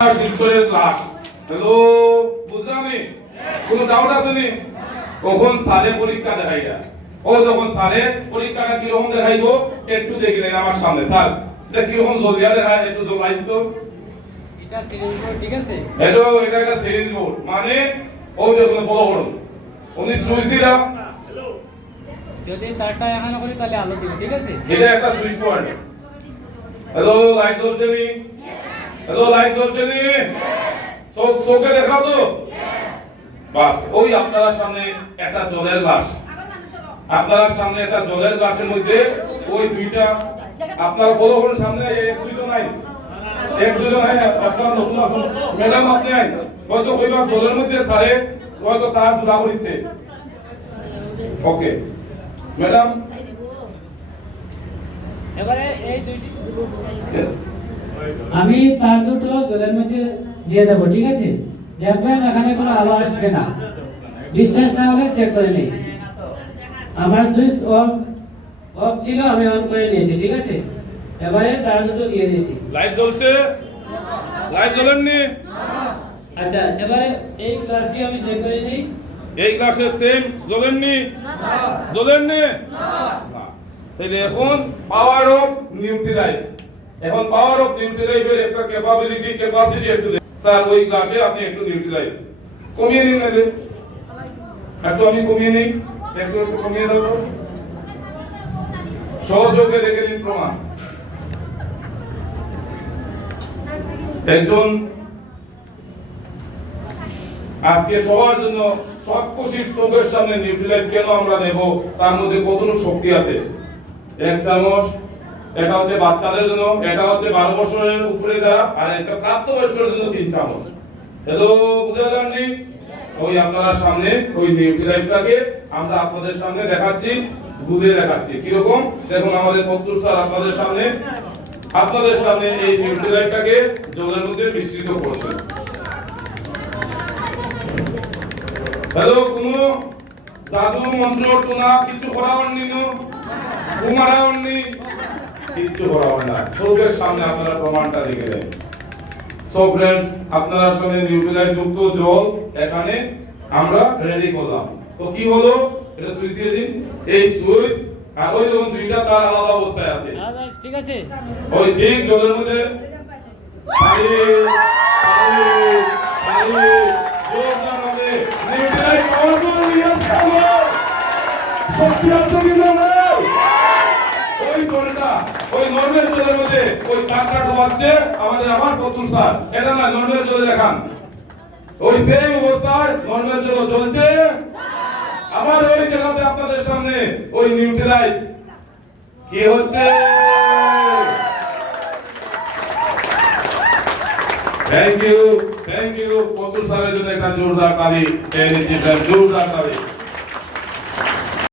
শিলচরের class hello বুঝলামনি কোনো doubt আছে নি কখন সালে পরীক্ষা দেখাইয়া ও যখন সালে পরীক্ষাটা কি রকম দেখাইবো একটু দেখিলেন আমার সামনে স্যার এটা কি রকম জলদিয়া দেখায় একটু জলদি তো এটা সিরিজ বোর্ড ঠিক আছে এটা একটা সিরিজ বোর্ড মানে ও যখন ফলো করুন উনি সুইচ দিলা যদি তারটা এখানে করি তাহলে আলো দিবে ঠিক আছে এটা একটা সুইচ পয়েন্ট হ্যালো লাইট জ্বলছে নি হ্যালো লাইট জ্বলছে নি চোখে দেখাও তো বাস ওই আপনার সামনে একটা জলের গ্লাস আপনার সামনে একটা জলের গ্লাসের মধ্যে ওই দুইটা আপনার বড় বড় সামনে এক দুইজন নাই আপনার নতুন আসুন ম্যাডাম আপনি আই হয়তো কইবা জলের মধ্যে সারে হয়তো তার দূরা করিচ্ছে ওকে ম্যাডাম এবারে এই দুইটি আমি তার দুটো জলের মধ্যে দিয়ে দেবো ঠিক আছে দেখবেন এখানে কোনো আলো আসবে না বিশ্বাস না হলে চেক করে নিন আমার সুইচ অফ ছিল আমি অন করে নিয়েছি ঠিক আছে এবারে তার দুটো দিয়ে দিয়েছি লাইট জ্বলছে লাইট জ্বলেননি আচ্ছা এবারে এই গ্লাসটি আমি চেক করে নিই এই গ্লাসের সেম জ্বলেননি জ্বলেননি না তাহলে এখন পাওয়ার অফ নিউট্রালাইজ এখন পাওয়ার অফ নিউট্রালাইজের একটা ক্যাপাসিটি একটু স্যার ওই গ্লাসে আপনি একটু নিউট্রালাইজ কমিয়ে দিন নালে একটু আমি কমিয়ে নেই একটু কমিয়ে দাও সহযোগে দেখে নিন প্রমাণ একজন আজকে সবার জন্য সবকুশি চোখের সামনে নিউট্রালাইজ কেন আমরা নেব তার মধ্যে কতটুকু শক্তি আছে এক চামচ এটা হচ্ছে বাচ্চাদের জন্য এটা হচ্ছে 12 বছরের উপরে যারা আর এটা প্রাপ্তবয়স্কদের জন্য 3 চামচ হ্যালো বুঝা যাননি ওই আপনারা সামনে ওই নিউট্রালাইজটাকে আমরা আপনাদের সামনে দেখাচ্ছি গুলে দেখাচ্ছি কি রকম দেখুন আমাদের পত্র স্যার আপনাদের সামনে এই নিউট্রালাইজটাকে জলের মধ্যে মিশ্রিত করেছেন হ্যালো কোনো জাদু মন্ত্র টোনা কিছু করা হয়নি নো কুমারা হয়নি কিছু করা হয় না চোখের সামনে আপনারা প্রমাণটা দেখে দেন সো ফ্রেন্ডস আপনারা সামনে নিউট্রালাইজ যুক্ত জল এখানে আমরা রেডি করলাম তো কি হলো এটা সুইচ দিয়ে দিন এই সুইচ আর ওই যখন দুইটা তার আলাদা অবস্থায় আছে ঠিক আছে ওই ঠিক জলের মধ্যে পানি জোরদার হবে নিউট্রালাইজ পাওয়ারফুল ইয়েস কামো শক্তি আছে কি না ওই জলটা ওই নরমাল জলের মধ্যে ওই তারটা ডুবাচ্ছে আমার পত্র স্যার এটা না নরমাল জলে দেখান ওই সেম অবস্থায় নরমাল জল জ্বলছে আবার ওই জায়গাতে আপনাদের সামনে ওই নিউট্রালাইজ কি হচ্ছে থ্যাংক ইউ পত্র স্যারের জন্য একটা জোরদার তালি জোরদার তালি